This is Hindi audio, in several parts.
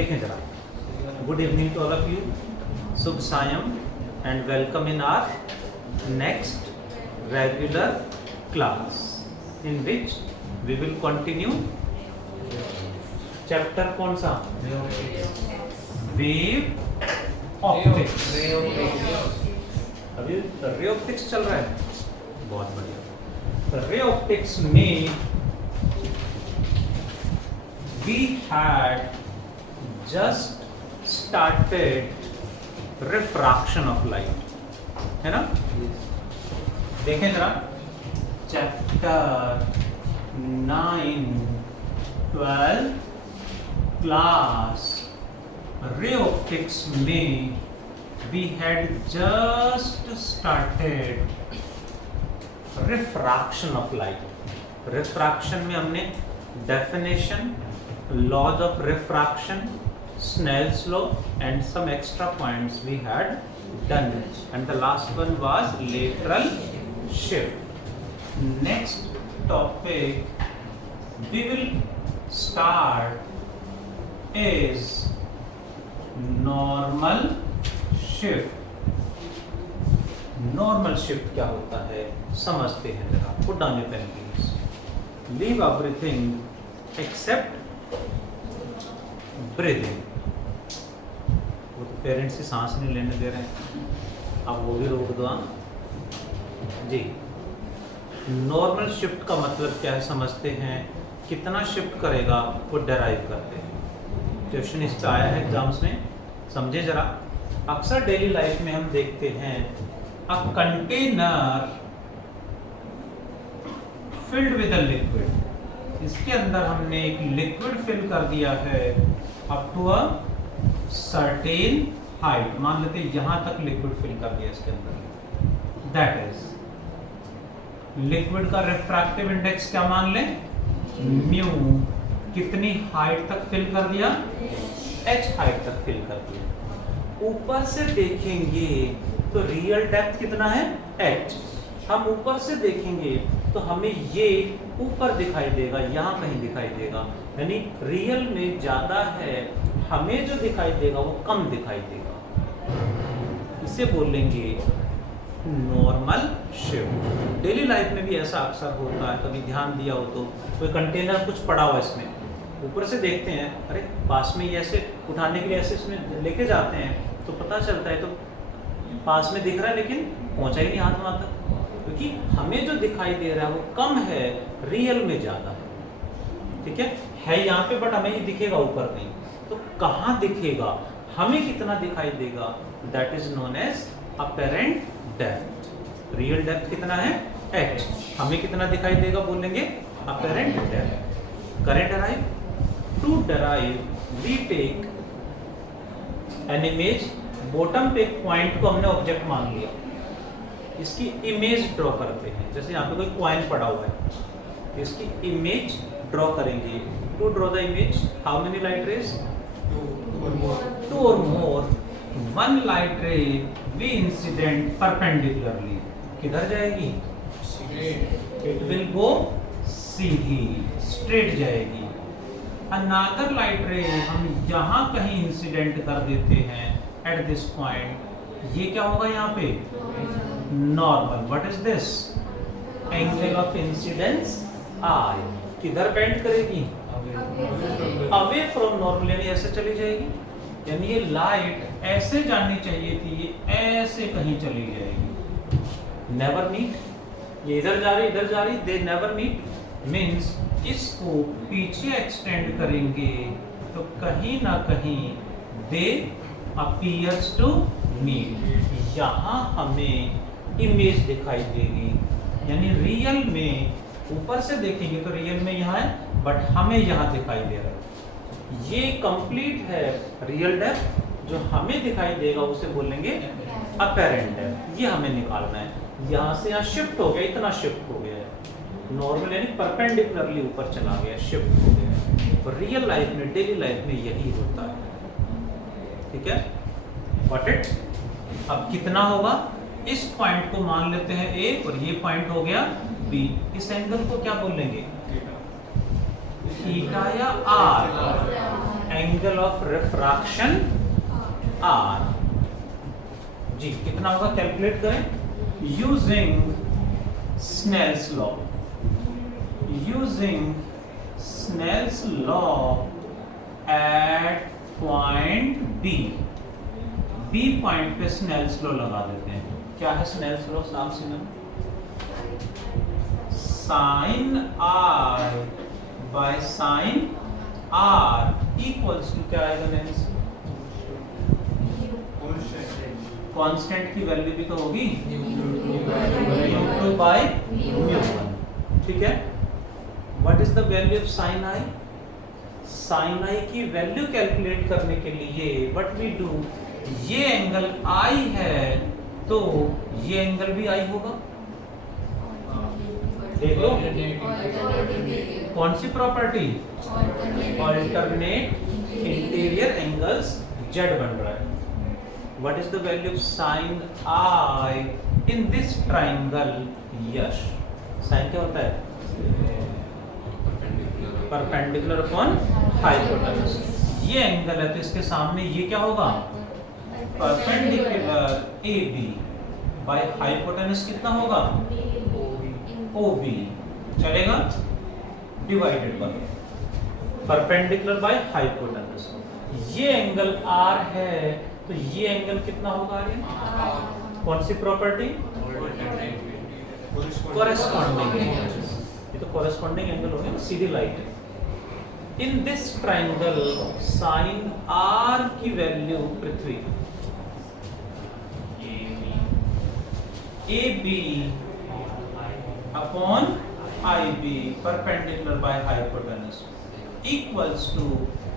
देखें जरा, good evening to all of you, शुभ सायं and welcome in our next regular class in which we will continue chapter कौन सा, वेव ऑप्टिक्स। अभी रे ऑप्टिक्स चल रहा है, बहुत बढ़िया। रे ऑप्टिक्स में we had just started refraction of light, है ना? देखें जरा, चैप्टर 9, 12 क्लास रे ऑप्टिक्स में we had just started refraction of light। refraction में हमने definition, laws of refraction, Snell's law and some extra points we had done, and the last one was lateral shift। next topic we will start is normal shift। Normal shift क्या होता है समझते हैं जरा। Put down your pen please. Leave everything except breathing. वो तो पेरेंट्स से सांस नहीं लेने दे रहे हैं, अब वो भी रोक दो जी। नॉर्मल शिफ्ट का मतलब क्या है समझते हैं। कितना शिफ्ट करेगा वो डराइव करते हैं। क्वेश्चन इस पर आया है एग्जाम्स में, समझे जरा। अक्सर डेली लाइफ में हम देखते हैं a container filled with a liquid। इसके अंदर हमने एक लिक्विड फिल कर दिया है up to a certain height। मान लेते हैं यहां तक लिक्विड फिल कर दिया इसके अंदर। that is लिक्विड का रिफ्रैक्टिव इंडेक्स क्या मान लें, म्यू। कितनी हाइट तक फिल कर दिया, h हाइट तक फिल कर दिया। ऊपर से देखेंगे तो रियल डेप्थ कितना है, h। हम ऊपर से देखेंगे तो हमें ये ऊपर दिखाई देगा, यहाँ कहीं दिखाई देगा, यानी रियल में ज़्यादा है, हमें जो दिखाई देगा वो कम दिखाई देगा। इसे बोलेंगे नॉर्मल शिफ्ट। डेली लाइफ में भी ऐसा अक्सर होता है, कभी ध्यान दिया हो तो कोई कंटेनर कुछ पड़ा हुआ इसमें, ऊपर से देखते हैं अरे पास में ये ऐसे उठाने के लिए ऐसे इसमें लेके जाते हैं तो पता चलता है तो पास में दिख रहा है लेकिन पहुंचा ही नहीं हाथ वहां तक, क्योंकि हमें जो दिखाई दे रहा है वो कम है, रियल में ज्यादा है। ठीक है यहाँ पे, बट हमें ये दिखेगा ऊपर नहीं। तो कहाँ दिखेगा, हमें कितना दिखाई देगा, that is known as apparent depth. Real depth कितना है, h। हमें कितना दिखाई देगा बोलेंगे apparent depth. Correct derive. To derive we take an image. Bottom पे एक पॉइंट को हमने ऑब्जेक्ट मान लिया, इसकी इमेज ड्रॉ करते हैं। जैसे यहाँ पे कोई कॉइन पड़ा हुआ है, इसकी इमेज ड्रॉ करेंगे। To draw the image, how many light rays, two और more. One light ray we incident perpendicularly, किधर जाएगी, इट विल गो सीधी, स्ट्रेट जाएगी। अनदर लाइट रे हम यहाँ कहीं इंसिडेंट कर देते हैं एट दिस पॉइंट, ये क्या होगा यहाँ पे, normal. What is this, angle of incidence i. किधर बेंड करेगी, अवे फ्रॉम नॉर्मल, यानी ऐसे चली जाएगी। यानी ये लाइट ऐसे जानी चाहिए थी, ये ऐसे कहीं चली जाएगी। नेवर मीट, ये इधर जा रही इधर जा रही, दे नेवर मीट मीन्स इसको पीछे एक्सटेंड करेंगे तो कहीं ना कहीं दे appears to meet। यहाँ हमें इमेज दिखाई देगी, यानी रियल में ऊपर से देखेंगे तो रियल में यहाँ है, बट हमें यहाँ दिखाई दे रहा है। ये कंप्लीट है रियल डेप्थ। जो हमें दिखाई देगा उसे बोलेंगे अपरेंट डेप्थ। ये हमें निकालना है। यहाँ से यहाँ शिफ्ट हो गया, इतना शिफ्ट हो गया है, नॉर्मल यानी परपेंडिकुलरली ऊपर चला गया, शिफ्ट हो गया। तो रियल लाइफ में, डेली लाइफ में यही होता है। ठीक है, व्हाट इट। अब कितना होगा, इस पॉइंट को मान लेते हैं ए और ये पॉइंट हो गया बी। इस एंगल को क्या बोलेंगे, थीटा या r. Angle of refraction r. जी कितना होगा कैलकुलेट करें using Snell's law. Using Snell's law at point B. B point पे स्नेल्स लॉ लगा देते हैं। क्या है स्नेल्स लॉ? नाम सुना, sine r by sine r equals to क्या आएगा लेंस? कांस्टेंट की वैल्यू भी तो होगी म्यू बाय म्यू वन। ठीक है, what is the value of sine i? Sine i की वैल्यू कैलकुलेट करने के लिए व्हाट वी डू, ये एंगल आई है तो ये एंगल भी आई होगा। देख लो कौन सी property, alternate interior angles Z बन रहा है। What is the value of sine i in this triangle? Yash sine क्या होता है? Perpendicular upon hypotenuse. ये एंगल है तो इसके सामने ये क्या होगा? Perpendicular A B by hypotenuse कितना होगा? O B. चलेगा, divided by perpendicular by hypotenuse. ये एंगल आर है तो ये एंगल कितना होगा? आर कौन सी प्रॉपर्टी? कॉरेस्पॉन्डिंग। ये तो कॉरेस्पॉन्डिंग एंगल हो गया ना, सीधी लाइट है। In this triangle sine r की value Prithvi A B upon I B perpendicular by hypotenuse equals to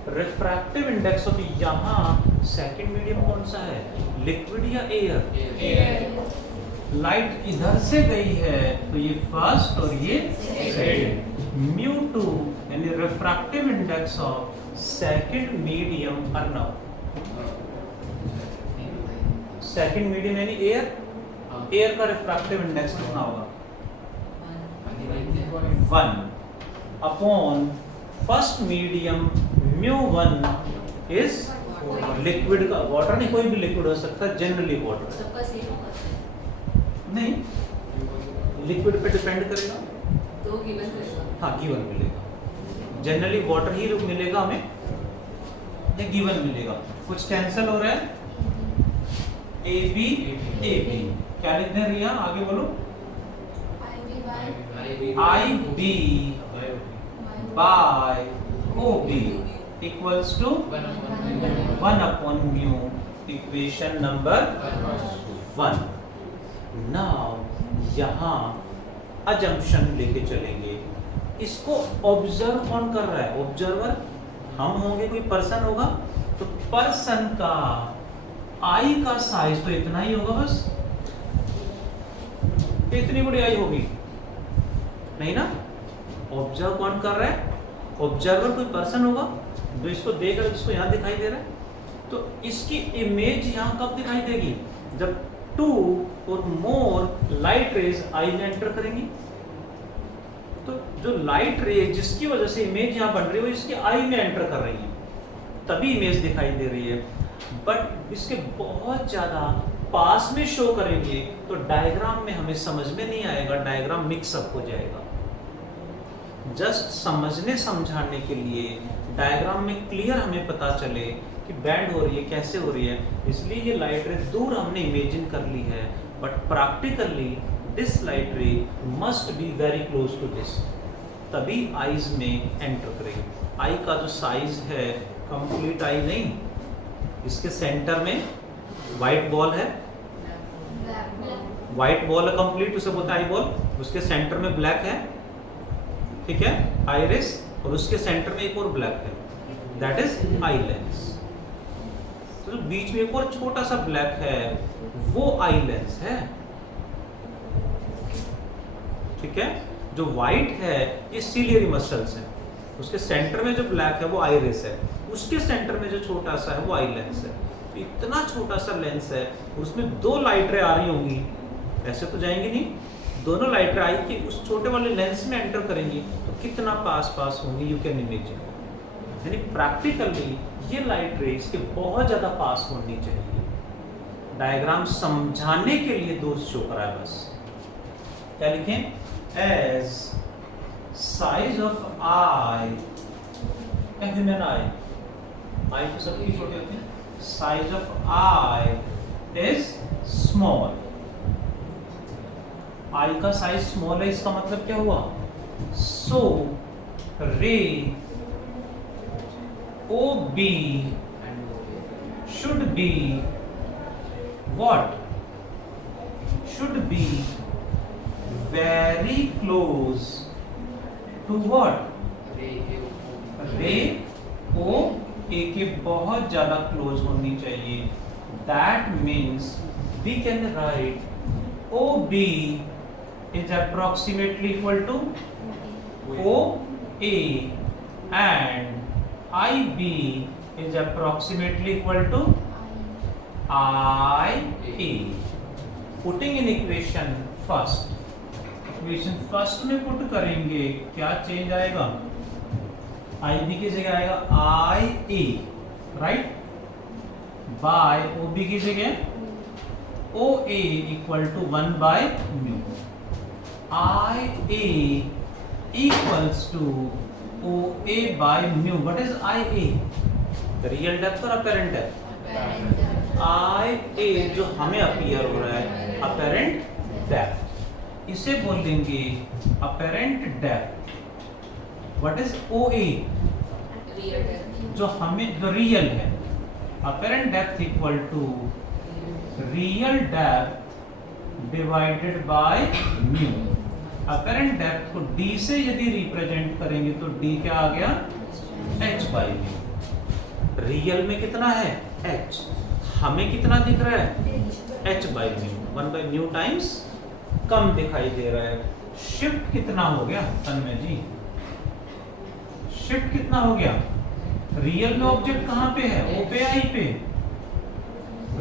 refractive index of, यहां सेकंड मीडियम कौन सा है? लिक्विड या एयर? लाइट इधर से गई है तो ये फर्स्ट और ये सेकंड। म्यू टू यानी refractive index of second medium Arnav. Second medium यानी एयर, एयर का रिफ्रैक्टिव इंडेक्स कितना होगा? 1 upon first medium mu 1 is liquid का, वाटर नहीं कोई भी लिक्विड हो सकता है, जनरली वाटर। सबका सेम होगा नहीं, लिक्विड पे डिपेंड करेगा तो गिवन रहेगा। हाँ गिवन मिलेगा, जनरली वाटर ही मिलेगा हमें या गिवन मिलेगा। कुछ कैंसिल हो रहा है, ए बी क्या लिखते हैं रिया? आगे बोलो। I B by O B equals to 1 upon mu, equation number 1। Now यहां अजम्पशन लेके चलेंगे। इसको ऑब्जर्व कौन कर रहा है? ऑब्जर्वर हम होंगे, कोई पर्सन होगा तो पर्सन का आई का साइज तो इतना ही होगा, बस इतनी बड़ी आई होगी नहीं ना। ऑब्जर्व कौन कर रहा है? ऑब्जर्वर कोई पर्सन होगा जो इसको देख रहा है, जिसको यहाँ दिखाई दे रहा है। तो इसकी इमेज यहाँ कब दिखाई देगी? जब 2 और मोर लाइट रेज आई में एंटर करेंगी। तो जो लाइट रेज जिसकी वजह से इमेज यहाँ बन रही है वो इसके आई में एंटर कर रही है, तभी इमेज दिखाई दे रही है। बट इसके बहुत ज्यादा पास में शो करेंगे तो डायग्राम में हमें समझ में नहीं आएगा, डायग्राम मिक्सअप हो जाएगा। जस्ट समझने समझाने के लिए डायग्राम में क्लियर हमें पता चले कि बैंड हो रही है, कैसे हो रही है, इसलिए ये लाइट रे दूर हमने इमेजिन कर ली है। But practically this light ray must be very close to this, तभी आईज में एंटर करेगी। आई का जो साइज है कंप्लीट आई नहीं, इसके सेंटर में व्हाइट बॉल है, व्हाइट बॉल है कंप्लीट, उसे बोलते हैं आई बॉल। उसके सेंटर में ब्लैक है, ठीक है, आइरिस, और उसके सेंटर में एक और ब्लैक है, दैट इज आई लेंस। तो बीच में एक और छोटा सा ब्लैक है, वो आई लेंस है, ठीक है। जो व्हाइट है ये सिलियरी मसल्स है, उसके सेंटर में जो ब्लैक है वो आइरिस है, उसके सेंटर में जो छोटा सा है वो आई लेंस है। तो इतना छोटा सा लेंस है, उसमें 2 लाइट रे आ रही होंगी, ऐसे तो जाएंगी नहीं, दोनों लाइट रे आई कि उस छोटे वाले लेंस में एंटर करेंगी तो कितना पास पास होंगी, यू कैन इमेजिन। यानी प्रैक्टिकली ये लाइट रे इसके बहुत ज्यादा पास होनी चाहिए। डायग्राम समझाने के लिए दोस्त शो करा है बस। क्या लिखें? As size of eye, human eye तो सबकी छोटी होती है, size of eye is small. Eye का साइज स्मॉल है, इसका मतलब क्या हुआ? So ray O B should be what? Should be very close to what? रे ओ ए के बहुत ज्यादा क्लोज होनी चाहिए। That means we can write OB is approximately equal to OA and IB is approximately equal to IA. Putting in equation first में पुट करेंगे, क्या चेंज आएगा? IB की जगह आएगा IA, राइट? बाय OB की जगह OA equal to 1 by mu. IA equals to OA by mu. What is IA? The real depth और apparent depth? IA जो हमें अपीयर हो रहा है, apparent depth, इसे बोलेंगे apparent depth. What is OA? Real depth. जो हमें जो रियल है, apparent depth equal to real depth divided by mu. Apparent depth को d से यदि रिप्रेजेंट करेंगे तो d क्या आ गया? h by mu. रियल में कितना है? h। हमें कितना दिख रहा है? h by mu. 1 by mu times कम दिखाई दे रहा है। शिफ्ट कितना हो गया तन्मय जी? शिफ्ट कितना हो गया? रियल में ऑब्जेक्ट कहाँ पे है? o पे i पे।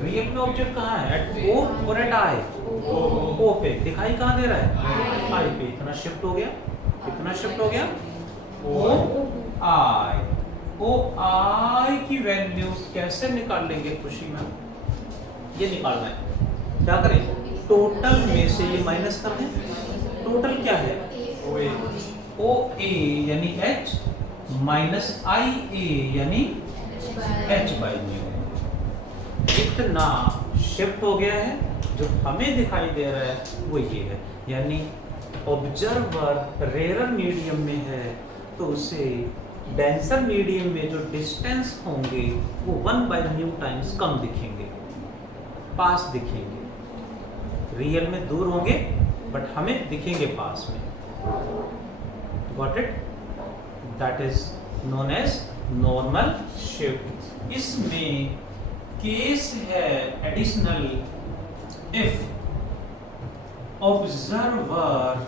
रियल में ऑब्जेक्ट कहाँ है? एट o और एट i? o पे। दिखाई कहाँ दे रहा है? i पे। इतना शिफ्ट हो गया। कितना शिफ्ट हो गया? o i की वैल्यू कैसे निकाल लेंगे खुशी में? ये निकालना है। क्या करें? टोटल में से ये माइनस कर दें। टोटल क्या है? o a यानी h माइनस i a यानी h बाई म्यू। इतना शिफ्ट हो गया है। जो हमें दिखाई दे रहा है वो ये है, यानी ऑब्जर्वर रेयर मीडियम में है तो उसे डेंसर मीडियम में जो डिस्टेंस होंगे वो 1 बाई म्यू टाइम्स कम दिखेंगे, पास दिखेंगे। रियल में दूर होंगे बट हमें दिखेंगे पास में। Got it? That is known as normal shift. इसमें केस है additional, if observer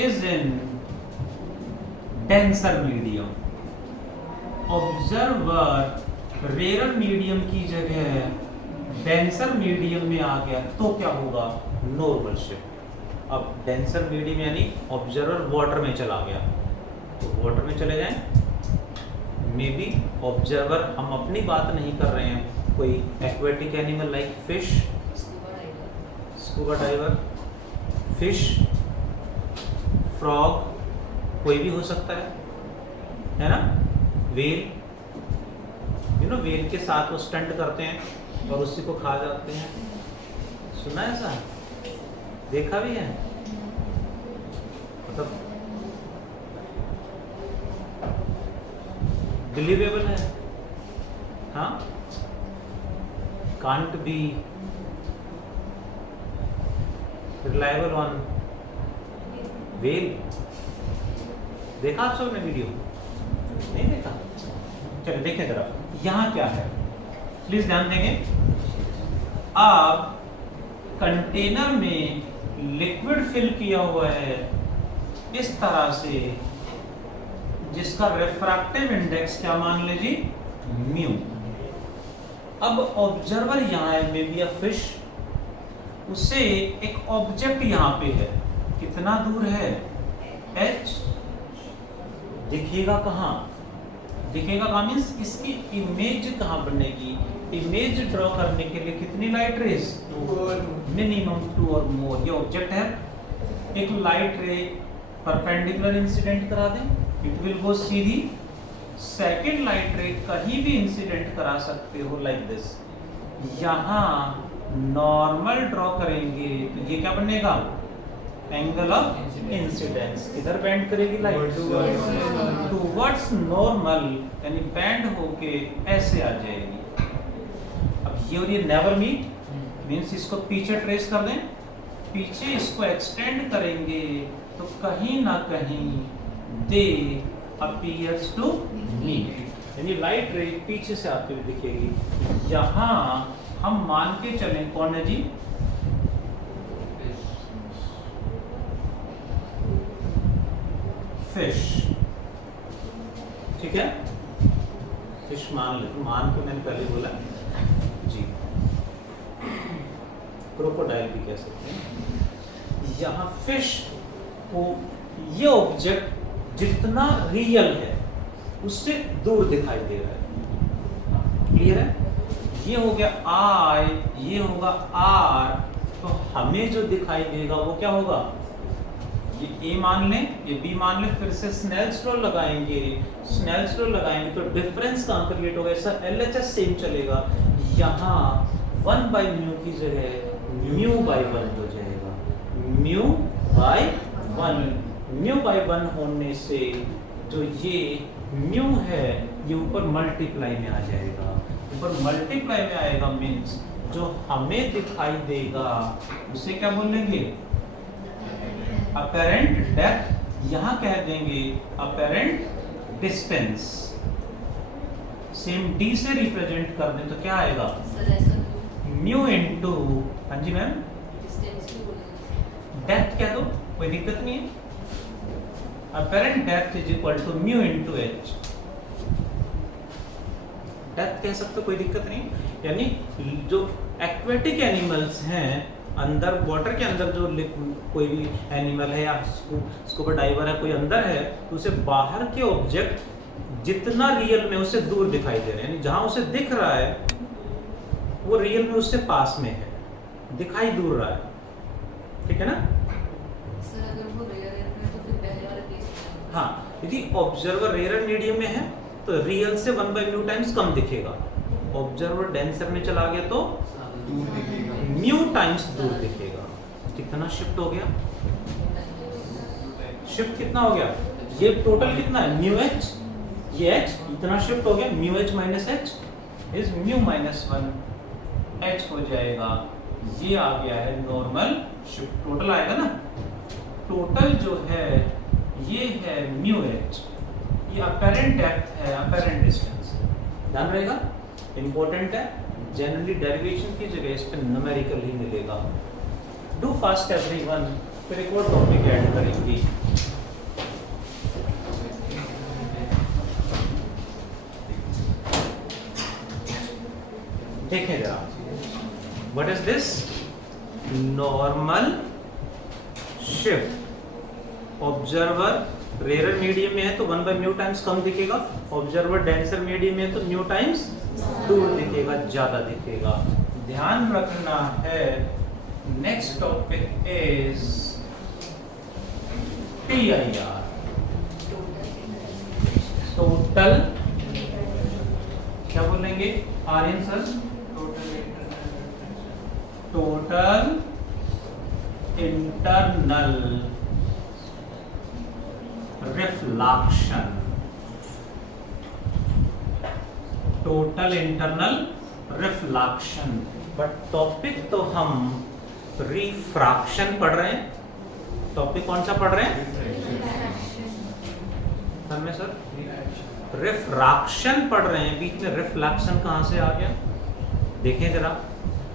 is in denser medium. Observer rare medium की जगह डेंसर मीडियम में आ गया तो क्या होगा? Normal shift. अब डेंसर मीडियम यानी ऑब्जर्वर वाटर में चला गया तो वाटर में चले जाएं। मे बी ऑब्जर्वर, हम अपनी बात नहीं कर रहे हैं, कोई aquatic animal like fish, scuba diver, fish, frog, कोई भी हो सकता है ना? वेल, यू नो वेल के साथ वो स्टंट करते हैं और उसी को खा जाते हैं। सुना है ऐसा? देखा भी है? मतलब बिलीवेबल है? हाँ, can't be reliable on well. देखा आप सबने वीडियो? नहीं देखा? चलिए देखें जरा यहाँ क्या है, प्लीज ध्यान देंगे। आप कंटेनर में लिक्विड फिल किया हुआ है इस तरह से, जिसका रिफ्रैक्टिव इंडेक्स क्या मान लीजिए? म्यू। अब ऑब्जर्वर यहाँ है, मे बी अ फिश, उसे एक ऑब्जेक्ट यहाँ पे है, कितना दूर है? h। दिखेगा कहाँ? दिखेगा कहाँ मीन्स इसकी इमेज कहाँ बनेगी? इमेज ड्रॉ करने के लिए कितनी लाइट रेज? मिनिमम 2 और मोर। ये ऑब्जेक्ट है, एक लाइट रे परपेंडिकुलर इंसिडेंट करा दें, it will go Sidhi. Second light रे कहीं भी इंसिडेंट करा सकते हो लाइक दिस। यहाँ नॉर्मल ड्रॉ करेंगे तो ये क्या बनेगा? Angle of incidence. किधर बेंड करेगी लाइट? टुवर्ड्स नॉर्मल, यानी बेंड होके ऐसे आ जाएगी। अब ये और ये नेवर मीट मींस इसको पीछे ट्रेस कर दें, पीछे इसको एक्सटेंड करेंगे तो कहीं ना कहीं दे अपीयर्स टू मीट, यानी लाइट रे पीछे से आती हुई दिखेगी। यहाँ हम मान के चलें, कौन है जी? फिश, ठीक है, फिश मान ले, मान के मैंने पहले बोला जी, क्रोकोडाइल भी कह सकते हैं। यहाँ फिश को ये ऑब्जेक्ट जितना रियल है उससे दूर दिखाई दे रहा है। क्लियर है? ये हो गया आई, ये होगा आर, तो हमें जो दिखाई देगा वो क्या होगा? ये ए मान लें, ये बी मान लें, फिर से स्नेल्स लॉ लगाएंगे। स्नेल्स लॉ लगाएंगे तो डिफरेंस कहाँ क्रिएट होगा? ऐसा LHS सेम चलेगा। यहाँ 1/μ की जगह μ/1 हो जाएगा। μ/1, μ/1 होने से जो ये म्यू है ये ऊपर मल्टीप्लाई में आ जाएगा। ऊपर मल्टीप्लाई में आएगा मीन्स जो हमें दिखाई देगा उसे क्या बोलेंगे? Apparent depth. यहाँ कह देंगे अपरेंट डिस्टेंस। सेम डी से रिप्रेजेंट कर दें तो क्या आएगा? म्यू इनटू, हाँ जी मैम, डेप्थ कह दो, कोई दिक्कत नहीं है। Apparent depth is equal to mu into H. Depth कह सकते हो, कोई दिक्कत नहीं। यानी जो एक्वेटिक एनिमल्स हैं, अंदर वाटर के अंदर जो कोई भी एनिमल है या स्कूबा डाइवर है, कोई अंदर है, तो उसे बाहर के ऑब्जेक्ट जितना रियल में उससे दूर दिखाई दे रहे हैं, यानी जहां उसे दिख रहा है वो रियल में उससे पास में है, दिखाई दूर रहा है। ठीक है ना? सर अगर वो रेयर है तो फिर पहले वाला केस, हाँ, यदि ऑब्जर्वर रेयर मीडियम में है तो रियल से 1/μ टाइम्स कम दिखेगा। ऑब्जर्वर डेंसर में चला गया तो म्यू टाइम्स दूर दिखेगा। कितना शिफ्ट हो गया? शिफ्ट कितना हो गया? ये टोटल कितना है? म्यू एच, ये एच इतना शिफ्ट हो गया। Mu h minus h is μ-1 h हो जाएगा। ये आ गया है नॉर्मल शिफ्ट। टोटल आएगा ना, टोटल जो है ये है म्यू एच, ये अपरेंट डेप्थ है, अपरेंट डिस्टेंस। ध्यान रहेगा, इंपॉर्टेंट है। जनरली डेरिवेशन की जगह इस पे न्यूमेरिकल ही मिलेगा। डू फास्ट एवरीवन, फिर एक और टॉपिक ऐड करेंगे। देखें जरा, what is this? Normal shift. Observer rare medium में है तो 1/μ टाइम्स कम दिखेगा। ऑब्जर्वर डेंसर मीडियम में है तो म्यू टाइम्स दूर दिखेगा, ज्यादा दिखेगा। ध्यान रखना है। Next topic is TIR, total, क्या बोलेंगे Aryan sir? Total internal reflection. Total internal reflection. But topic तो हम रिफ्रैक्शन पढ़ रहे हैं। टॉपिक कौन सा पढ़ रहे हैं? सर रिफ्रैक्शन पढ़ रहे हैं, बीच में रिफ्लेक्शन कहां से आ गया? देखें जरा,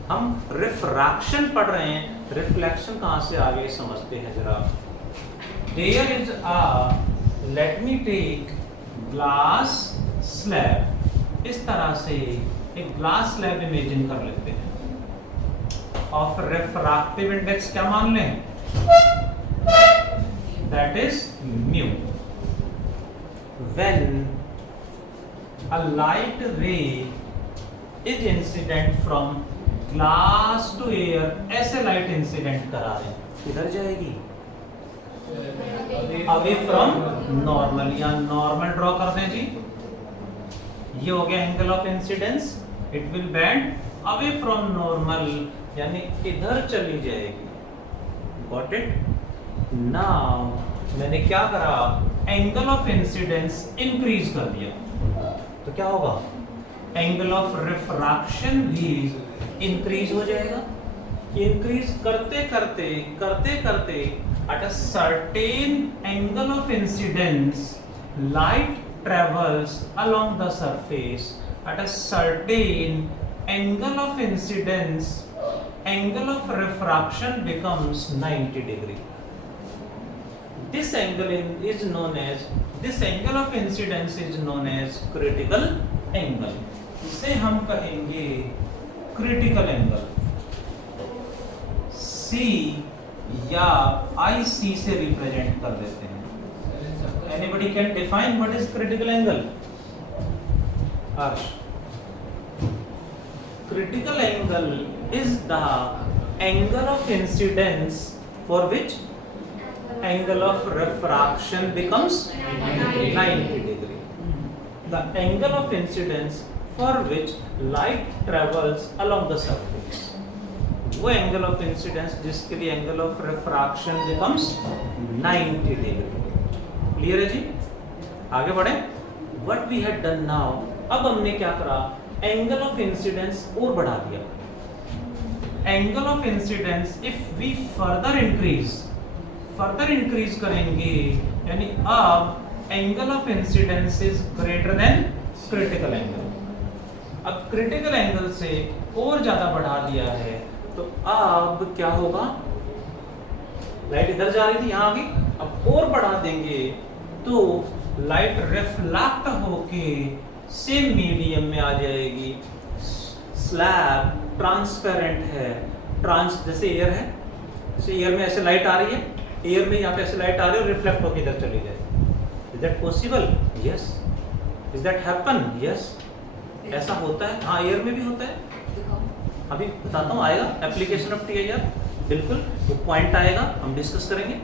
हम रिफ्रैक्शन पढ़ रहे हैं, रिफ्लेक्शन कहां से आ गया समझते हैं जरा। There is a, let me take glass slab। इस तरह से एक ग्लास स्लैब इमेजिन कर लेते हैं। ऑफ रिफ्रैक्टिव इंडेक्स क्या मान लें? That is mu. When a light ray is incident from glass to air, ऐसे लाइट इंसिडेंट करा रहे हैं, किधर जाएगी? अवे फ्रॉम नॉर्मल, या नॉर्मल ड्रॉ कर दें जी, ये हो गया angle of incidence, it will bend away from normal, यानी इधर चली जाएगी। Got it? नाउ मैंने क्या करा, एंगल ऑफ इंसिडेंस इंक्रीज कर दिया, तो क्या होगा, एंगल ऑफ रिफ्रैक्शन भी इंक्रीज हो जाएगा। इंक्रीज करते करते करते करते at a certain angle of incidence light travels along the surface, at a certain angle of incidence angle of refraction becomes 90 degree. This angle is known as, this angle of incidence is known as critical angle, इसे हम कहेंगे critical angle। C या IC से रिप्रेजेंट कर देते हैं। Anybody can define what is critical angle? Harsh. Critical angle is the angle of incidence for which angle of refraction becomes 90 degree. The angle of incidence for which light travels along the surface, वो एंगल ऑफ इंसिडेंस जिसके लिए angle of refraction becomes 90 degree. Clear है जी? आगे बढ़े। What we had done now, अब हमने क्या करा, एंगल ऑफ इंसिडेंस और बढ़ा दिया। Angle of incidence if we further increase करेंगे, यानी अब angle of incidence is greater than critical angle. अब क्रिटिकल एंगल से और ज्यादा बढ़ा दिया है, तो अब क्या होगा, लाइट इधर जा रही थी, यहां आ गई, अब और बढ़ा देंगे तो लाइट रिफ्लेक्ट होके सेम मीडियम में आ जाएगी। स्लैब ट्रांसपेरेंट है, जैसे एयर है, जैसे एयर में ऐसे लाइट आ रही है, एयर में यहाँ पे ऐसे लाइट आ रही है और रिफ्लेक्ट होके इधर चली जाए। Is that possible? Yes. Is that happen? Yes. ऐसा होता है, हाँ, एयर में भी होता है। अभी बताता हूँ, आएगा एप्लीकेशन ऑफ TIR, बिल्कुल वो पॉइंट आएगा, हम डिस्कस करेंगे।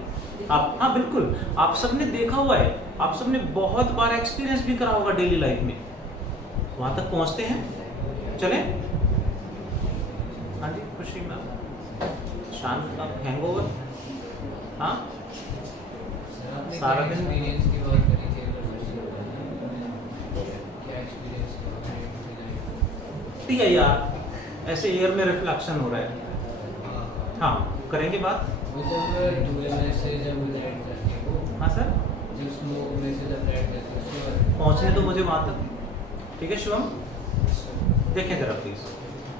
आप, हाँ बिल्कुल, आप सबने देखा हुआ है, आप सबने बहुत बार एक्सपीरियंस भी करा होगा डेली लाइफ में। वहां तक पहुंचते हैं, चले। हाँ जी, खुशी मैम, शांत का हैंगओवर, हाँ सारा दिन की बात करी थी, क्या एक्सपीरियंस TIR ऐसे एयर में रिफ्लेक्शन हो रहा है। हाँ, करेंगे बात। हाँ सर, पहुंचने दो मुझे वहां तक, ठीक है शिवम? देखें जरा प्लीज।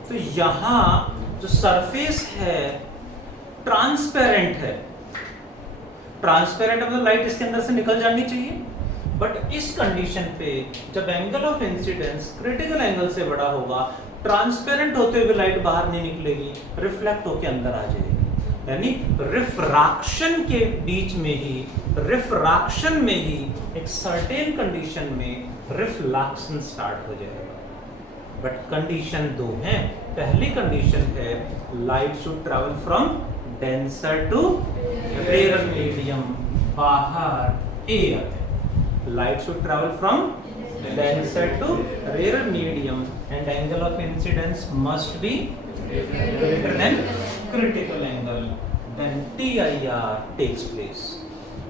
तो यहाँ जो सरफेस है ट्रांसपेरेंट है, ट्रांसपेरेंट मतलब लाइट इसके अंदर से निकल जानी चाहिए, बट इस कंडीशन पे जब angle of incidence critical angle से बड़ा होगा, ट्रांसपेरेंट होते हुए लाइट बाहर नहीं निकलेगी, रिफ्लेक्ट होकर अंदर आ जाएगी। यानी रिफ्रैक्शन के बीच में ही, रिफ्रैक्शन में ही एक सर्टेन कंडीशन में रिफ्लेक्शन स्टार्ट हो जाएगा। बट कंडीशन दो हैं। पहली कंडीशन है light should travel from denser to rarer medium, बाहर air. Light should travel from denser to rarer medium and angle of incidence must be greater than critical angle, then TIR takes place.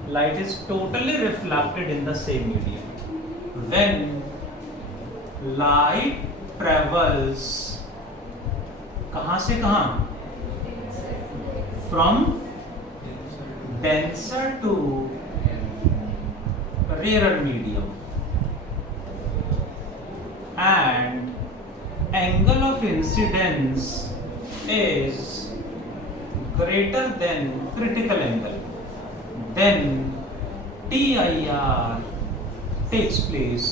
Light is totally reflected in the same medium. When light travels कहां से कहां, from denser to rarer medium, and angle of incidence is greater than critical angle, then TIR takes place.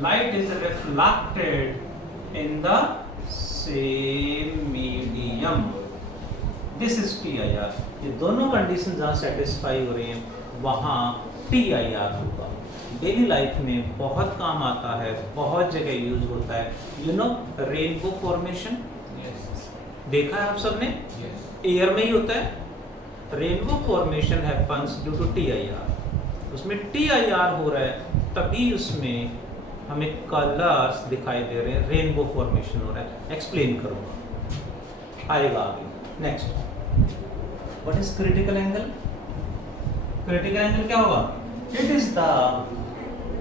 Light is reflected in the same medium. This is TIR. ये दोनों कंडीशन जहां सेटिस्फाई हो रही हैं वहां TIR होगा। डेली लाइफ में बहुत काम आता है, बहुत जगह यूज होता है। You know rainbow formation Yes. देखा है आप सबने, Yes. एयर में ही होता है। Rainbow formation happens due to TIR। उसमें TIR हो रहा है तभी उसमें हमें कलर्स दिखाई दे रहे हैं, रेनबो फॉर्मेशन हो रहा है। एक्सप्लेन करूंगा, आएगा आगे। Next, what is critical angle? Critical angle क्या होगा? It is the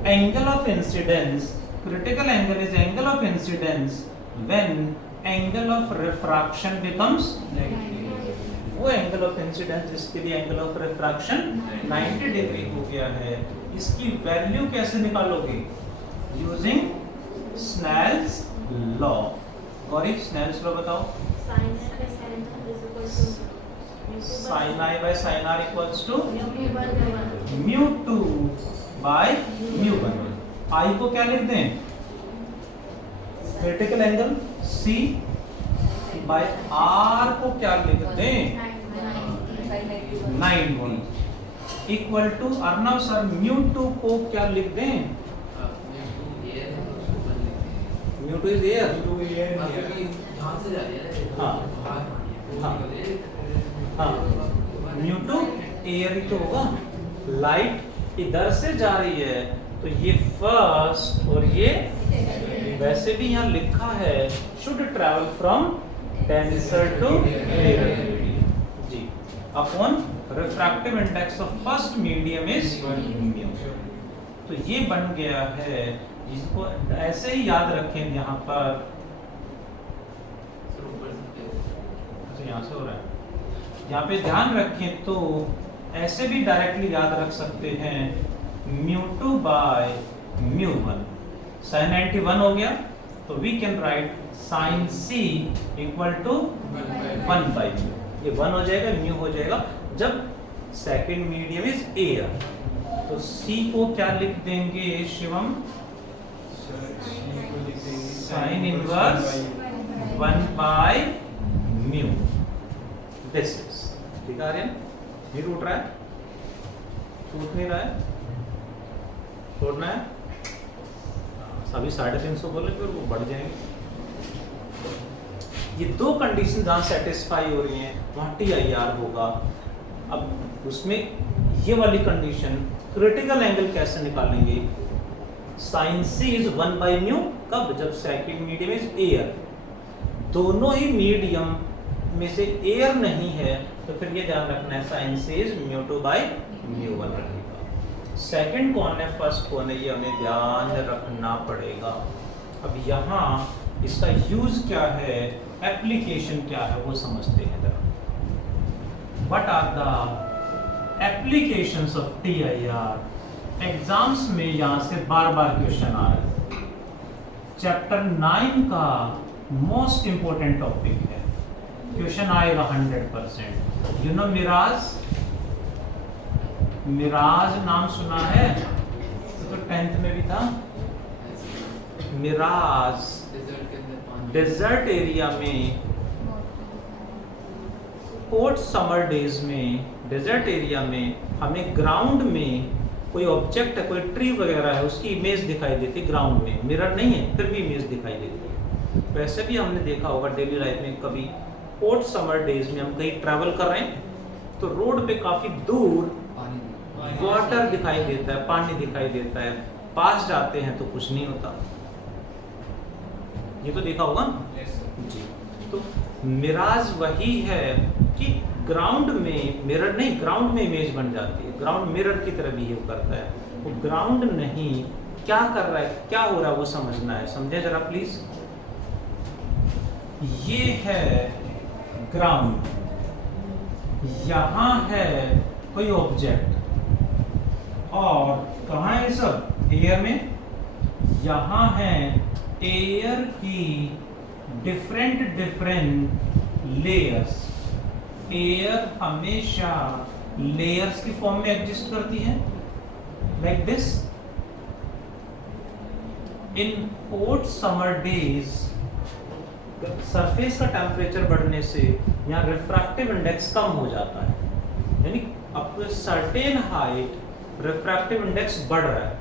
angle of incidence. Critical angle is angle of incidence when angle of refraction becomes, वो एंगल ऑफ इंसिडेंस जिसके लिए एंगल ऑफ रिफ्रैक्शन 90 डिग्री हो गया है, इसकी वैल्यू कैसे निकालोगे? Using Snell's law. Gauri, Snell's law बताओ। sin I by sin R equals to mu 2 by mu 1। I को क्या लिख दें? Critical angle C by R को क्या लिख दें? 90 equal to, Arnav sir mu 2 को क्या लिख दें? mu 2 is air। हाँ हाँ, mu 2 एयर ही तो होगा। लाइट इधर से जा रही है तो ये फर्स्ट और ये, वैसे भी यहाँ लिखा है should travel from denser to near जी upon refractive index of first medium is mu. तो ये बन गया है, इसको ऐसे ही याद रखें। यहाँ पर यहाँ से हो रहा है, यहाँ पे ध्यान रखें तो ऐसे भी डायरेक्टली याद रख सकते हैं, म्यू 2 बाय म्यू 1। साइन 91 हो गया तो we can write sine C equal to 1 by mu. ये 1 हो जाएगा, म्यू हो जाएगा। जब सेकेंड मीडियम इज एयर तो C को क्या लिख देंगे Shivam? Sine inverse 1 by mu. This is, ठीक है? ये टूट रहा है, टूट नहीं रहा है, तोड़ना है। अभी 350 बोले फिर वो बढ़ जाएंगे। ये दो कंडीशन जहाँ सेटिस्फाई हो रही हैं वहाँ TIR होगा। अब उसमें ये वाली कंडीशन, क्रिटिकल एंगल कैसे निकालेंगे? Sine C is 1 by mu. कब? जब सेकेंड मीडियम इज एयर। दोनों ही मीडियम में से एयर नहीं है तो फिर ये ध्यान रखना है sine C is mu 2 by mu 1 रहेगा। सेकंड कौन है, फर्स्ट कौन है, ये हमें ध्यान रखना पड़ेगा। अब यहाँ इसका यूज क्या है, एप्लीकेशन क्या है, वो समझते हैं जरा। What are the applications of TIR? Exams में यहाँ से बार बार क्वेश्चन आ रहे हैं। चैप्टर 9 का मोस्ट इंपोर्टेंट टॉपिक है, क्वेश्चन आएगा 100%। You know Miraj? मिराज नाम सुना है? तो 10th में भी था। मिराज डेजर्ट एरिया में, हॉट समर डेज में, डेजर्ट एरिया में हमें ग्राउंड में कोई ऑब्जेक्ट है, कोई ट्री वगैरह है, उसकी इमेज दिखाई देती ग्राउंड में। मिरर नहीं है फिर भी इमेज दिखाई देती है। वैसे भी हमने देखा होगा डेली लाइफ में, कभी हॉट समर डेज में हम कहीं ट्रैवल कर रहे हैं तो रोड पे काफी दूर वाटर दिखाई देता है, पानी दिखाई देता है, पास जाते हैं तो कुछ नहीं होता। ये तो देखा होगा जी। तो मिराज वही है कि ग्राउंड में मिरर नहीं, ग्राउंड में इमेज बन जाती है, ग्राउंड मिरर की तरह बिहेव करता है। वो ग्राउंड नहीं, क्या कर रहा है, क्या हो रहा है वो समझना है। समझे जरा प्लीज। ये है ग्राउंड, यहां है कोई ऑब्जेक्ट, और कहाँ है सब? एयर में। यहां है एयर की डिफरेंट लेयर्स। एयर हमेशा लेयर्स की फॉर्म में एग्जिस्ट करती है, like this. In hot summer days surface का टेम्परेचर बढ़ने से यहाँ रिफ्रैक्टिव इंडेक्स कम हो जाता है, यानी up to certain height refractive index बढ़ रहा है।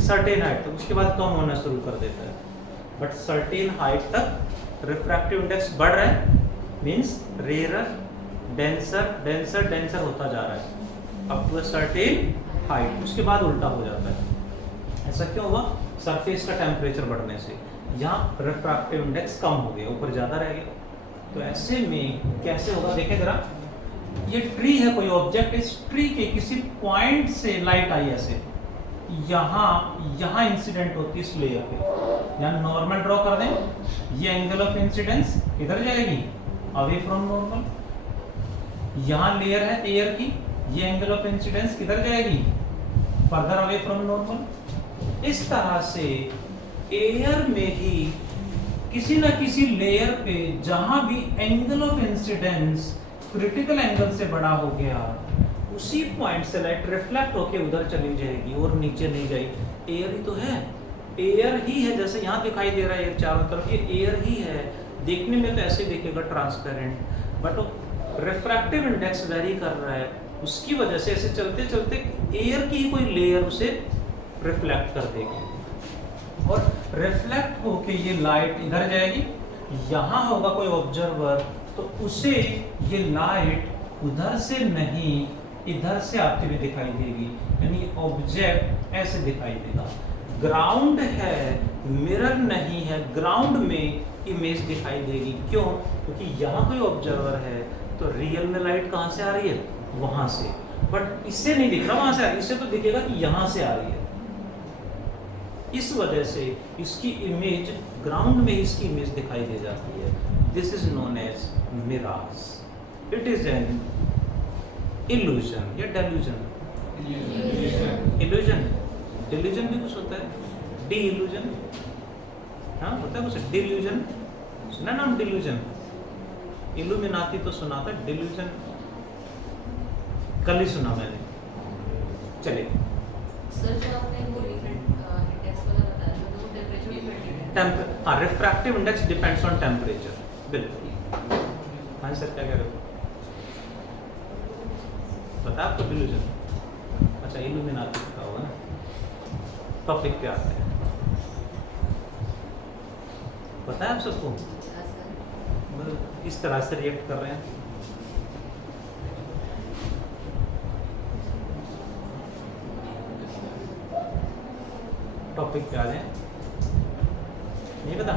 एक सर्टेन हाइट तक, उसके बाद कम होना शुरू कर देता है, बट सर्टेन हाइट तक रिफ्रैक्टिव इंडेक्स बढ़ रहा है, means rarer, denser denser denser होता जा रहा है up to a certain height, उसके बाद उल्टा हो जाता है। ऐसा क्यों हुआ? सरफेस का टेम्परेचर बढ़ने से यहाँ रिफ्रैक्टिव इंडेक्स कम हो गया, ऊपर ज़्यादा रह गया। तो ऐसे में कैसे होगा देखें जरा, ये ट्री है, कोई ऑब्जेक्ट, इस ट्री के किसी पॉइंट से लाइट आई ऐसे, यहाँ इंसिडेंट होती है इस लेयर पे, यहाँ नॉर्मल ड्रॉ कर दें, ये एंगल ऑफ इंसिडेंस किधर जाएगी? Away from normal. यहाँ लेयर है एयर की, ये एंगल ऑफ इंसिडेंस किधर जाएगी? Further away from normal. इस तरह से एयर में ही किसी न किसी लेयर पे जहां भी angle of incidence critical angle से बड़ा हो गया, उसी पॉइंट से लाइट रिफ्लेक्ट होके उधर चली जाएगी और नीचे नहीं जाएगी। एयर ही तो है, एयर ही है, जैसे यहाँ दिखाई दे रहा है एयर चारों तरफ, ये एयर ही है। देखने में तो ऐसे दिखेगा transparent, but refractive index very कर रहा है, उसकी वजह से ऐसे चलते चलते एयर की ही कोई लेयर उसे रिफ्लेक्ट कर देगी, और रिफ्लेक्ट होके ये लाइट इधर जाएगी, यहाँ होगा कोई ऑब्जर्वर, तो उसे ये लाइट उधर से नहीं इधर से आती हुई दिखाई देगी, यानी ऑब्जेक्ट ऐसे दिखाई देगा। ग्राउंड है, मिरर नहीं है, ग्राउंड में इमेज दिखाई देगी। क्यों? क्योंकि यहाँ कोई ऑब्जर्वर है, तो रियल में लाइट कहाँ से आ रही है? वहां से, बट इससे नहीं दिख रहा वहां से आ रही, इससे तो दिखेगा कि यहाँ से आ रही है। इस वजह से इसकी इमेज ग्राउंड में इसकी इमेज दिखाई दे जाती है। This is known as mirage, it is an illusion या डेल्यूजन। इल्यूजन, डिल्यूजन भी कुछ होता है, डी इल्यूजन, हाँ होता है कुछ, डिल्यूजन सुना नाम, डिल्यूजन। इल्यूमिनाती तो सुना था, डिल्यूजन कल ही सुना मैंने। चलिए सर जो आपने वो इंडेक्स वाला बताया था, तो वो टेम्परेचर डिपेंडेंट है। हाँ, refractive index depends on temperature, बिल्कुल। हाँ सर क्या कह रहे हो? पता आपको डिल्यूजन? अच्छा इल्यूमिनाती पता होगा ना। टॉपिक पे आते हैं, पता है आप सबको? इस तरह से रिएक्ट कर रहे हैं। टॉपिक पे आ जाए, नहीं पता?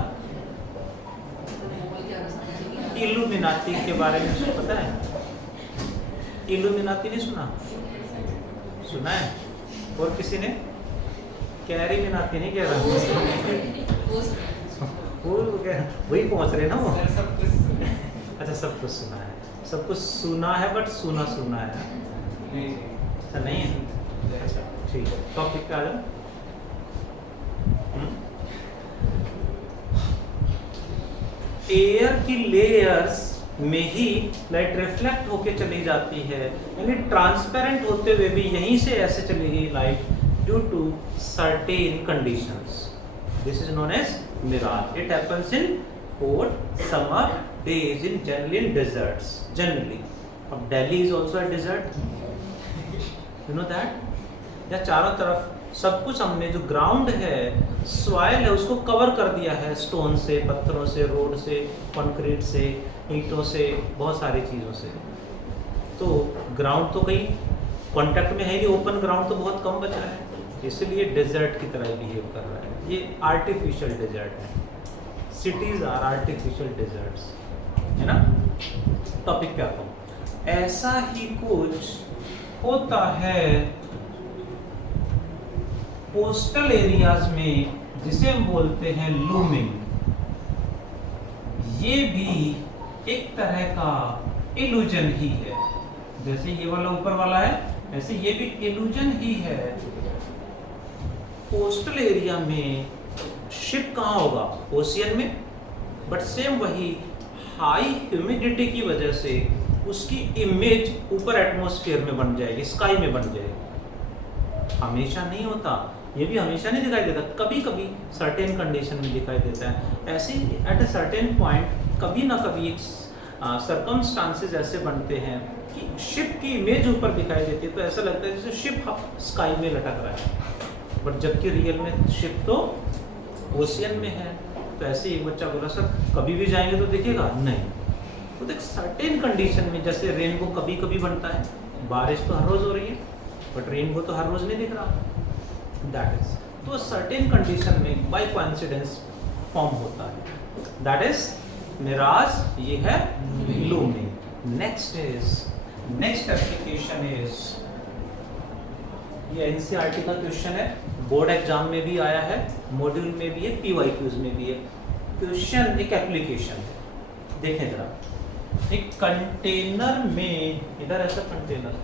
इल्यूमिनाती के बारे में पता है? इल्यूमिनाती नहीं सुना? सुना है? और किसी ने? कैरी मिनाती नहीं कह रहा, वो वही पहुंच रहे ना वो। अच्छा सब कुछ सुना है, सब कुछ सुना है, बट सुना है, अच्छा नहीं है? अच्छा ठीक है, टॉपिक पे आ जाओ। एयर की लेयर्स में ही लाइट रिफ्लेक्ट होके चली जाती है, यानी ट्रांसपेरेंट होते हुए भी यहीं से ऐसे चलेगी light due to certain conditions. This is known as mirage. It happens in hot summer days, in generally in deserts generally. अब Delhi is also a desert, you know that. या चारों तरफ सब कुछ हमने जो ग्राउंड है, सॉइल है, उसको कवर कर दिया है स्टोन से, पत्थरों से, रोड से, कंक्रीट से, ईंटों से, बहुत सारी चीज़ों से। तो ग्राउंड तो कहीं कांटेक्ट में है नहीं, ओपन ग्राउंड तो बहुत कम बचा है, इसलिए डेजर्ट की तरह बिहेव कर रहा है। ये आर्टिफिशियल डेजर्ट है, सिटीज आर आर्टिफिशियल डेजर्ट्स, है ना। टॉपिक पे आता हूँ। ऐसा ही कुछ होता है कोस्टल एरियाज में, जिसे हम बोलते हैं लूमिंग। ये भी एक तरह का इल्यूजन ही है, जैसे ये वाला ऊपर वाला है, ऐसे ये भी इल्यूजन ही है। कोस्टल एरिया में शिप कहाँ होगा? ओशियन में, बट सेम वही हाई ह्यूमिडिटी की वजह से उसकी इमेज ऊपर एटमॉस्फेयर में बन जाएगी, स्काई में बन जाएगी। हमेशा नहीं होता, ये भी हमेशा नहीं दिखाई देता, कभी कभी सर्टेन कंडीशन में दिखाई देता है। ऐसे एट अ सर्टेन पॉइंट कभी ना कभी सर्कमस्टांसेस ऐसे बनते हैं कि शिप की इमेज ऊपर दिखाई देती है, तो ऐसा लगता है जैसे शिप स्काई में लटक रहा है। बट जबकि रियल में शिप तो ओशियन में है। तो ऐसे एक बच्चा बोला सर कभी भी जाएंगे तो दिखेगा नहीं। तो देख सर्टेन कंडीशन में जैसे रेनबो कभी कभी बनता है, बारिश तो हर रोज हो रही है बट रेनबो तो हर रोज नहीं दिख रहा, दैट इज तो सर्टेन कंडीशन में बाय कोइंसिडेंस फॉर्म होता है, दैट इज मिराज, ये है लूमिंग। नेक्स्ट एप्लीकेशन इज, ये एनसीईआरटी का क्वेश्चन है, बोर्ड एग्जाम में भी आया है, मॉड्यूल में भी है, पीवाईक्यूज में भी है। क्वेश्चन एक एप्लीकेशन है, देखें जरा, एक कंटेनर में, इधर ऐसा कंटेनर,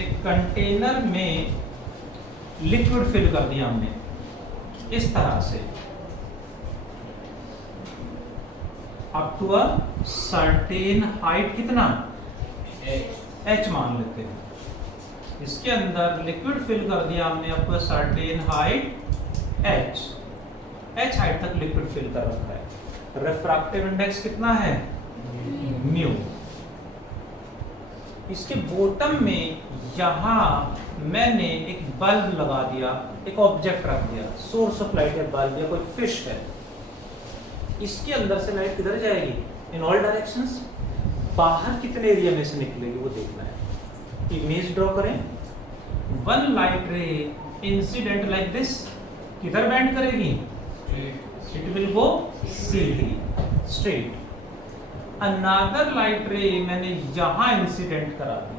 एक कंटेनर में लिक्विड फिल कर दिया हमने इस तरह से, up to a certain height, कितना h मान लेते हैं, इसके अंदर लिक्विड फिल कर दिया हमने up to a certain height h height तक लिक्विड फिल कर रखा है। रिफ्रैक्टिव इंडेक्स कितना है, म्यू। इसके बॉटम में यहां मैंने एक बल्ब लगा दिया, एक ऑब्जेक्ट रख दिया, सोर्स ऑफ लाइट है बल्ब या कोई फिश है। इसके अंदर से लाइट किधर जाएगी, इन ऑल डायरेक्शंस, बाहर कितने एरिया में से निकलेगी वो देखना है। इमेज ड्रॉ करें, one light ray incident like this, किधर बैंड करेगी, इट विल गो सीधी स्ट्रेट। अनदर लाइट रे मैंने यहां इंसिडेंट करा दी,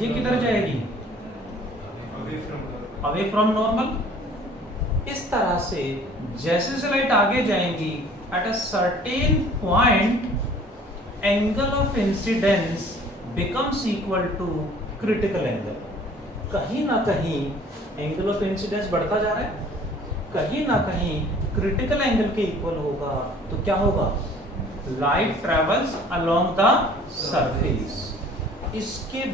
ये किधर जाएगी, अवे फ्रॉम नॉर्मल। इस तरह से जैसे जैसे लाइट आगे जाएंगी, at a certain point angle of incidence becomes equal to critical angle. कहीं ना कहीं एंगल ऑफ इंसिडेंस बढ़ता जा रहा है, कहीं ना कहीं क्रिटिकल एंगल के इक्वल होगा, तो क्या होगा, light travels along the surface. इसके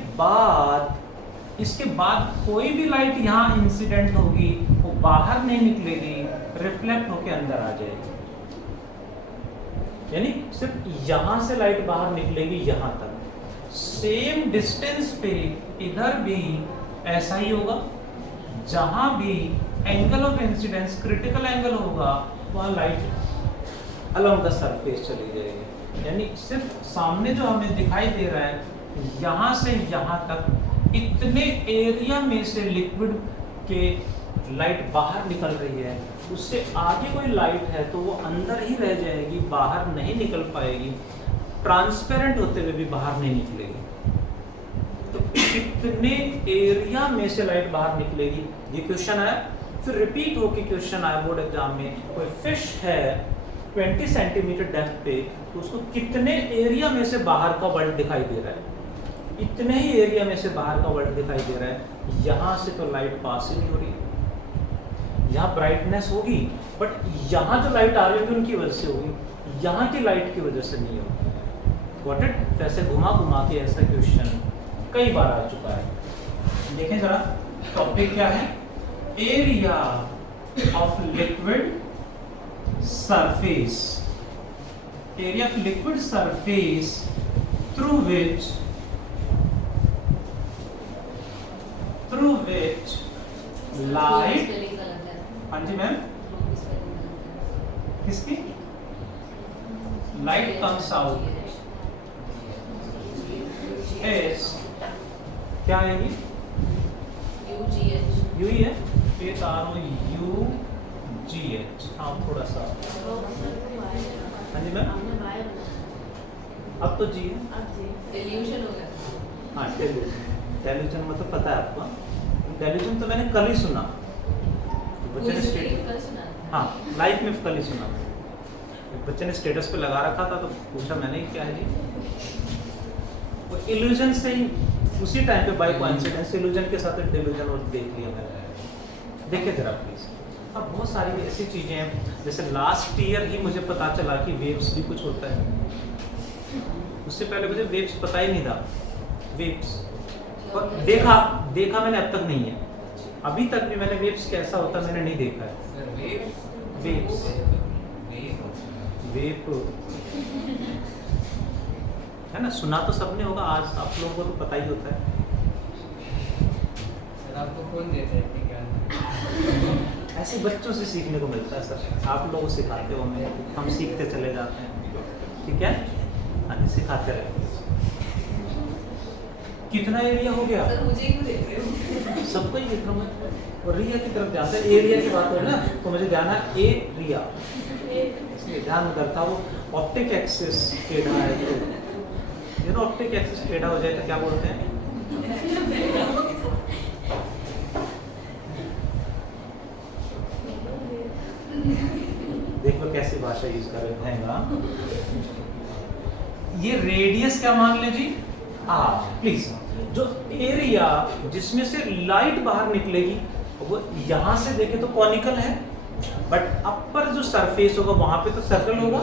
बाद कोई भी लाइट यहाँ इंसिडेंट होगी वो बाहर नहीं निकलेगी, रिफ्लेक्ट होके अंदर आ जाएगी। यानी सिर्फ यहां से लाइट बाहर निकलेगी यहां तक। सेम डिस्टेंस पे इधर भी ऐसा ही होगा, जहां भी angle of incidence critical angle होगा वहां लाइट अलोंग द सरफेस चली जाएगी। यानी सिर्फ सामने जो हमें दिखाई दे रहा है, यहां से यहां तक इतने एरिया में से लिक्विड के लाइट बाहर निकल रही है, उससे आगे कोई लाइट है तो वो अंदर ही रह जाएगी, बाहर नहीं निकल पाएगी, ट्रांसपेरेंट होते हुए भी बाहर नहीं निकलेगी। तो कितने एरिया में से लाइट बाहर निकलेगी, ये क्वेश्चन आया। फिर रिपीट होके क्वेश्चन आया बोर्ड एग्जाम में, कोई फिश है 20 सेंटीमीटर डेप्थ पे, तो उसको कितने एरिया में से बाहर का वर्ल्ड दिखाई दे रहा है, इतने ही एरिया में से बाहर का वर्ल्ड दिखाई दे रहा है। यहाँ से तो लाइट पास ही नहीं हो रही, यहाँ ब्राइटनेस होगी बट यहाँ जो लाइट आ रही होगी उनकी वजह से होगी, यहाँ की लाइट की वजह से नहीं होगी। Got it? ऐसे घुमा घुमा के ऐसा क्वेश्चन कई बार आ चुका है। देखें जरा टॉपिक क्या है, area of liquid surface, area of liquid surface through which light, हाँ जी मैम, किसकी लाइट कम्स आउट एज क्या आएगी, यू ही है, UGH। हाँ थोड़ा सा, हाँ जी मैम, अब तो जी है, डेल्यूशन हो गया। हाँ डेल्यूजन मतलब पता है आपको, डेल्यूजन तो मैंने कल ही सुना, बच्चे ने स्टेटस, हाँ लाइफ में कल ही सुना, बच्चे ने स्टेटस पे लगा रखा था तो पूछा मैंने क्या है जी, वो इल्यूजन से ही उसी टाइम पे बाय कोइंसिडेंस इल्यूजन के साथ डेल्यूजन और देख लिया मैंने। देखिए जरा प्लीज, अब बहुत सारी ऐसी चीजें हैं, जैसे लास्ट ईयर ही मुझे पता चला कि वेव्स भी कुछ होता है, उससे पहले मुझे वेव्स पता ही नहीं था। वेव्स देखा मैंने अब तक नहीं है, अभी तक भी मैंने वेव्स कैसा होता मैंने नहीं देखा है। वेव्स वेव है ना, सुना तो सबने होगा, आज आप लोगों को तो पता ही होता है। सर आपको कौन देता है कि क्या ऐसे बच्चों से सीखने को मिलता है सर, आप लोगों सिखाते हो हमें, हम सीखते चले जाते हैं, ठीक है? हाँ जी, सिखाते रहे। कितना एरिया हो गया? सर मुझे क्यों देख रहे हो? सबको ही देख रहा हूँ मैं, और रिया की तरफ ध्यान से, एरिया की बात हो ना तो मुझे ध्यान है एरिया, इसलिए ध्यान करता वो ऑप्टिक एक्सिस टेढ़ा है, तो ऑप्टिक एक्सिस टेढ़ा हो जाए तो क्या बोलते हैं? देख लो कैसी भाषा यूज कर रहे हैं। ये रेडियस क्या मान ले जी? प्लीज, जो एरिया जिसमें से लाइट बाहर निकलेगी वो यहां से देखे तो कॉनिकल है, बट अपर जो सरफेस होगा वहां पे तो सर्कल होगा,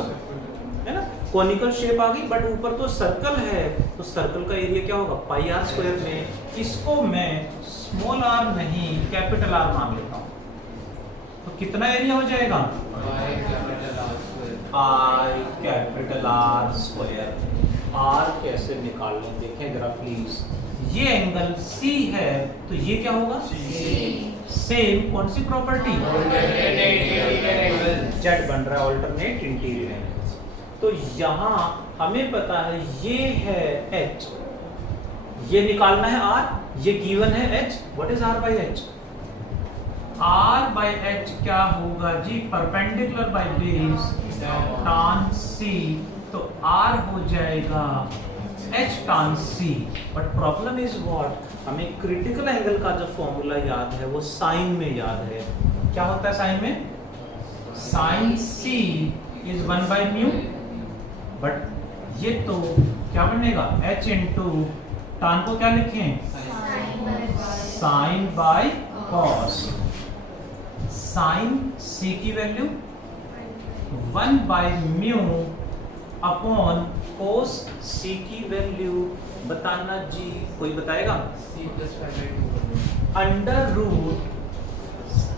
है ना? कॉनिकल शेप आ गई, बट ऊपर तो सर्कल है, तो सर्कल का एरिया क्या होगा? पाई आर स्क्वायर में। इसको मैं स्मॉल आर नहीं कैपिटल आर मान लेता हूं, तो कितना एरिया हो जाएगा? Pi capital R square. R कैसे निकाल लें देखें जरा प्लीज। ये एंगल सी है तो ये क्या होगा? सेम कौन सी प्रॉपर्टी? जेड बन रहा है ऑल्टरनेट इंटीरियर एंगल। तो यहां हमें पता है ये है एच, ये निकालना है आर, ये गिवन है H. What is R by H? R by H क्या होगा जी? Perpendicular by base tan C, तो आर हो जाएगा H tan C. But problem is what? हमें क्रिटिकल एंगल का जो फॉर्मूला याद है वो साइन में याद है। क्या होता है साइन में? Sine C is 1 by mu, but ये तो क्या बनेगा? एच इंटू tan को क्या लिखें? Sine by cos. Sine C की value 1 by mu upon cos C की वैल्यू बताना जी, कोई बताएगा? अंडर रूट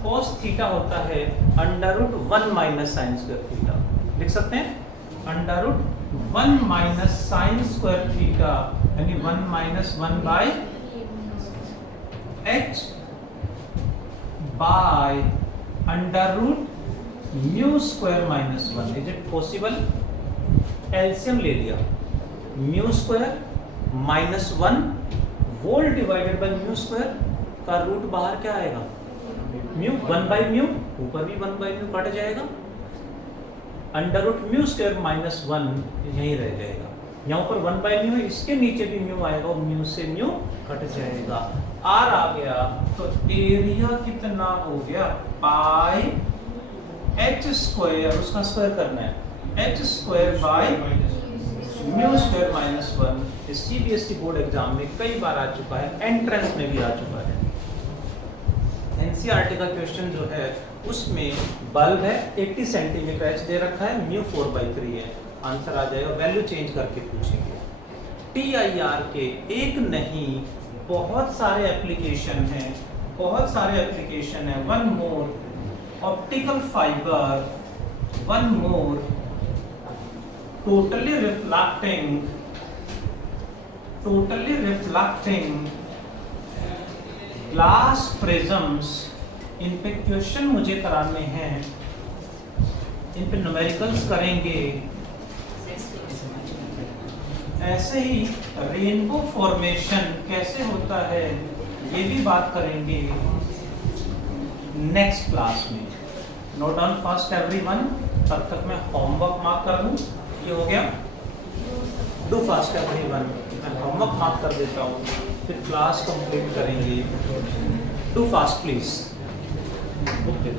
कोस थीटा होता है under root 1 minus sine square theta. लिख सकते हैं under root 1 minus sine square theta, यानी 1 minus 1 by h by under root mu square minus 1। Is it possible? LCM ले लिया, mu square minus 1 whole divided by mu square का रूट बाहर क्या आएगा? म्यू। 1 बाय म्यू, ऊपर भी 1 बाय म्यू कट जाएगा, under root mu square minus 1 यहीं रह जाएगा। यहाँ पर 1 बाय म्यू है, इसके नीचे भी म्यू आएगा और म्यू से म्यू कट जाएगा। आर आ गया तो एरिया कितना हो गया? पाई एच स्क्वायर, उसका स्क्वायर करना है, H square by mu square minus 1। CBSE board exam में कई बार आ चुका है, एंट्रेंस में भी आ चुका है। एनसीईआरटी का क्वेश्चन जो है उसमें बल्ब है 80 सेंटीमीटर, एच दे रखा है, म्यू 4/3 है, आंसर आ जाएगा। वैल्यू चेंज करके पूछेंगे। टीआईआर के एक नहीं बहुत सारे एप्लीकेशन हैं, बहुत सारे एप्लीकेशन है। One more optical fibre, one more totally reflecting glass prisms। इन पे क्वेश्चन मुझे कराने हैं, इन पे न्यूमेरिकल्स करेंगे। ऐसे ही रेनबो फॉर्मेशन कैसे होता है ये भी बात करेंगे नेक्स्ट क्लास में। नोट डाउन फास्ट एवरीवन, तब तक मैं होमवर्क मार्क कर दूं। ये हो गया, डू फास्ट एवरीवन, मैं होमवर्क मार्क कर देता हूँ, फिर क्लास कंप्लीट करेंगे। Do fast please. ओके।